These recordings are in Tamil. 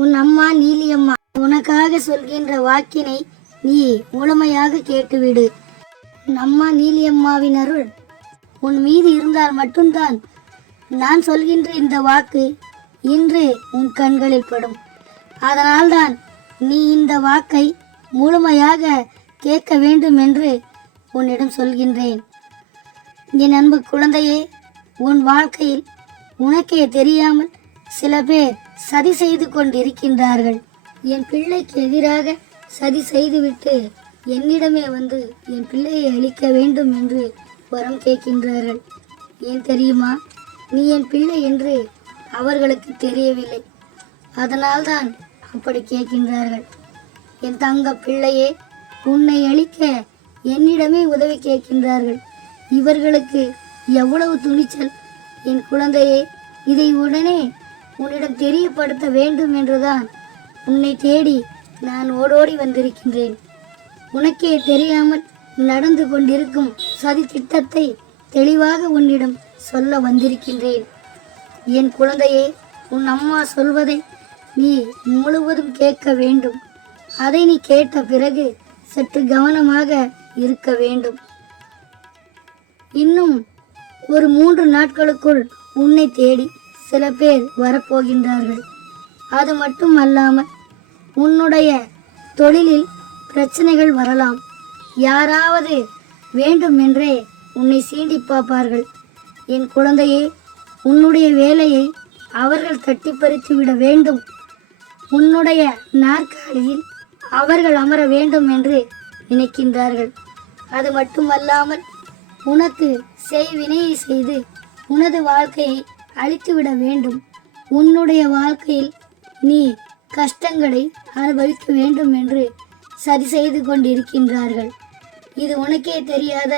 உன் அம்மா நீலியம்மா உனக்காக சொல்கின்ற வாக்கினை நீ முழுமையாக கேட்டுவிடு. உன் அம்மா நீலியம்மாவின் அருள் உன் மீது இருந்தால் மட்டும்தான் நான் சொல்கின்ற இந்த வாக்கு இன்று உன் கண்களில் படும். அதனால்தான் நீ இந்த வாக்கை முழுமையாக கேட்க வேண்டும் என்று உன்னிடம் சொல்கின்றேன். என் அன்பு குழந்தையே உன் வாழ்க்கையில் உனக்கே தெரியாமல் சில பேர் சதி செய்து கொண்டிருக்கின்றார்கள். என் பிள்ளைக்கு எதிராக சதி செய்துவிட்டு என்னிடமே வந்து என் பிள்ளையை அழிக்க வேண்டும் என்று வரம் கேட்கின்றார்கள். ஏன் தெரியுமா? நீ என் பிள்ளை என்று அவர்களுக்கு தெரியவில்லை. அதனால்தான் அப்படி கேட்கின்றார்கள். என் தங்க பிள்ளையே உன்னை அழிக்க என்னிடமே உதவி கேட்கின்றார்கள். இவர்களுக்கு எவ்வளவு துணிச்சல். என் குழந்தையே இதை உடனே உன்னிடம் தெரியப்படுத்த வேண்டும் என்றுதான் உன்னை தேடி நான் ஓடோடி வந்திருக்கின்றேன். உனக்கே தெரியாமல் நடந்து கொண்டிருக்கும் சதி திட்டத்தை தெளிவாக உன்னிடம் சொல்ல வந்திருக்கின்றேன். என் குழந்தையே உன் அம்மா சொல்வதை நீ முழுவதும் கேட்க வேண்டும். அதை நீ கேட்ட பிறகு சற்று கவனமாக இருக்க வேண்டும். இன்னும் ஒரு மூன்று நாட்களுக்குள் உன்னை தேடி சில பேர் வரப்போகின்றார்கள். அது மட்டும் அல்லாமல் உன்னுடைய தொழிலில் பிரச்சனைகள் வரலாம். யாராவது வேண்டுமென்றே உன்னை சீண்டி பார்ப்பார்கள். என் குழந்தையே உன்னுடைய வேலையை அவர்கள் தட்டி பறித்து விட வேண்டும். உன்னுடைய நாற்காலியில் அவர்கள் அமர வேண்டும் என்று நினைக்கின்றார்கள். அது மட்டுமல்லாமல் உனக்கு செய்வினையை செய்து உனது வாழ்க்கையை அழித்துவிட வேண்டும். உன்னுடைய வாழ்க்கையில் நீ கஷ்டங்களை அனுபவிக்க வேண்டும் என்று சதி செய்து கொண்டிருக்கின்றார்கள். இது உனக்கே தெரியாத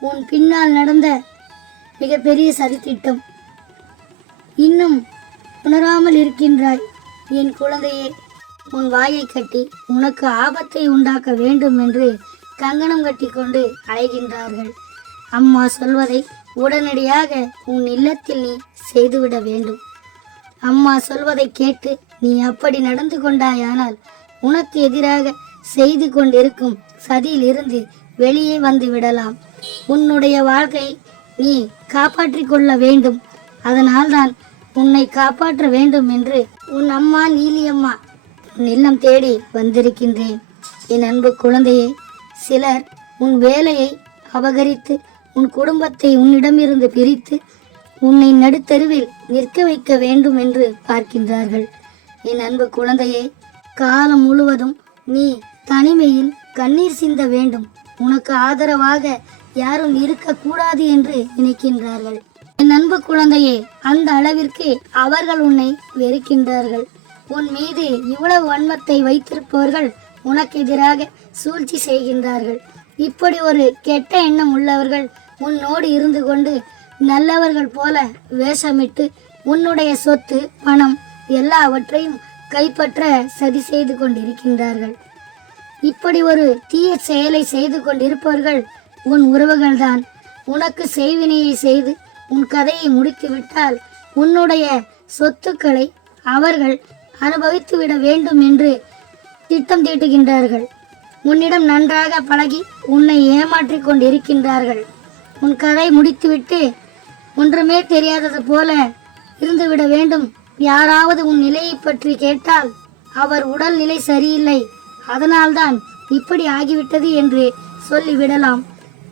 உன் பின்னால் நடந்த மிகப்பெரிய சதித்திட்டம். இன்னும் உணராமல் இருக்கின்றாய். என் குழந்தையே உன் வாயை கட்டி உனக்கு ஆபத்தை உண்டாக்க வேண்டும் என்று கங்கணம் கட்டிக்கொண்டு அழைகின்றார்கள் அம்மா சொல்வதை உடனடியாக உன் இல்லத்தில் நீ செய்துவிட வேண்டும். அம்மா சொல்வதை கேட்டு நீ அப்படி நடந்து கொண்டாயானால் உனக்கு எதிராக செய்து கொண்டிருக்கும் சதியிலிருந்து வெளியே வந்து விடலாம். உன்னுடைய வாழ்க்கை நீ காப்பாற்றிக் கொள்ள வேண்டும். அதனால்தான் உன்னை காப்பாற்ற வேண்டும் என்று உன் அம்மா நீலியம்மா உன் இல்லம் தேடி வந்திருக்கின்றேன். என் அன்பு குழந்தையே சிலர் உன் வேலையை அபகரித்து உன் குடும்பத்தை உன்னிடமிருந்து பிரித்து உன்னை நடுத்தருவில் நிற்க வைக்க வேண்டும் என்று பார்க்கின்றார்கள். என் அன்பு குழந்தையே காலம் முழுவதும் நீ தனிமையில் கண்ணீர் சிந்த வேண்டும். உனக்கு ஆதரவாக யாரும் இருக்கக்கூடாது என்று நினைக்கின்றார்கள். என் அன்பு குழந்தையே அந்த அளவிற்கு அவர்கள் உன்னை வெறுக்கின்றார்கள். உன் மீது இவ்வளவு வன்மத்தை வைத்திருப்பவர்கள் உனக்கு எதிராக சூழ்ச்சி செய்கின்றார்கள். இப்படி ஒரு கெட்ட எண்ணம் உள்ளவர்கள் உன்னோடு இருந்து கொண்டு நல்லவர்கள் போல வேஷமிட்டு உன்னுடைய சொத்து பணம் எல்லாவற்றையும் கைப்பற்ற சதி செய்து கொண்டிருக்கின்றார்கள். இப்படி ஒரு தீய செயலை செய்து கொண்டிருப்பவர்கள் உன் உறவுகள்தான். உனக்கு செய்வினையை செய்து உன் கதையை முடித்துவிட்டால் உன்னுடைய சொத்துக்களை அவர்கள் அனுபவித்துவிட வேண்டும் என்று திட்டம் தீட்டுகின்றார்கள். உன்னிடம் நன்றாக பழகி உன்னை ஏமாற்றிக் கொண்டிருக்கின்றார்கள். உன் கதை முடித்துவிட்டு ஒன்றுமே தெரியாதது போல இருந்துவிட வேண்டும். யாராவது உன் நிலையை பற்றி கேட்டால் அவர் உடல் நிலை சரியில்லை. அதனால்தான் இப்படி ஆகிவிட்டது என்று சொல்லிவிடலாம்.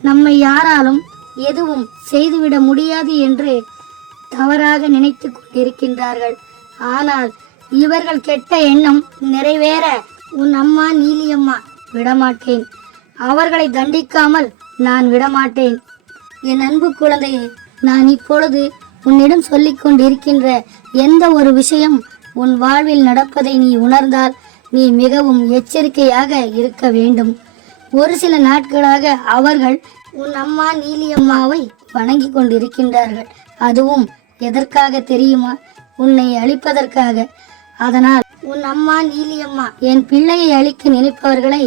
நம்மை யாராலும் எதுவும் செய்துவிட முடியாது என்று தவறாக நினைத்து கொண்டிருக்கின்றார்கள். ஆனால் இவர்கள் கெட்ட எண்ணம் நிறைவேற உன் அம்மா நீலியம்மா. விடமாட்டேன். அவர்களை தண்டிக்காமல் நான் விடமாட்டேன். என் அன்பு குழந்தையே நான் இப்பொழுது உன்னிடம் சொல்லிக் கொண்டிருக்கின்ற எந்த ஒரு விஷயம் உன் வாழ்வில் நடப்பதை நீ உணர்ந்தால் நீ மிகவும் எச்சரிக்கையாக இருக்க வேண்டும். ஒரு சில நாட்களாக அவர்கள் உன் அம்மா நீலியம்மாவை வணங்கி கொண்டிருக்கின்றார்கள். அதுவும் எதற்காக தெரியுமா? உன்னை அழிப்பதற்காக. அதனால் உன் அம்மா நீலியம்மா என் பிள்ளையை அழிக்க நினைப்பவர்களை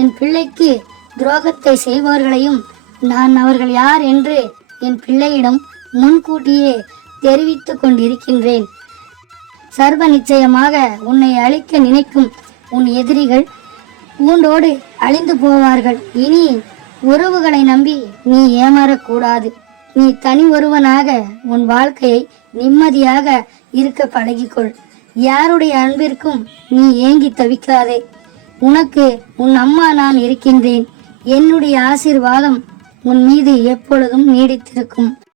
என் பிள்ளைக்கு துரோகத்தை செய்பவர்களையும் நான் அவர்கள் யார் என்று என் பிள்ளையிடம் முன்கூட்டியே தெரிவித்துக் கொண்டிருக்கின்றேன். சர்வ நிச்சயமாக உன்னை அழிக்க நினைக்கும் உன் எதிரிகள் பூண்டோடு அழிந்து போவார்கள். இனி உறவுகளை நம்பி நீ ஏமாறக்கூடாது. நீ தனி ஒருவனாக உன் வாழ்க்கையை நிம்மதியாக இருக்க பழகிக்கொள். யாருடைய அன்பிற்கும் நீ ஏங்கி தவிக்காதே. உனக்கு உன் அம்மா நான் இருக்கின்றேன். என்னுடைய ஆசீர்வாதம் உன் மீது எப்பொழுதும் நீடித்திருக்கும்.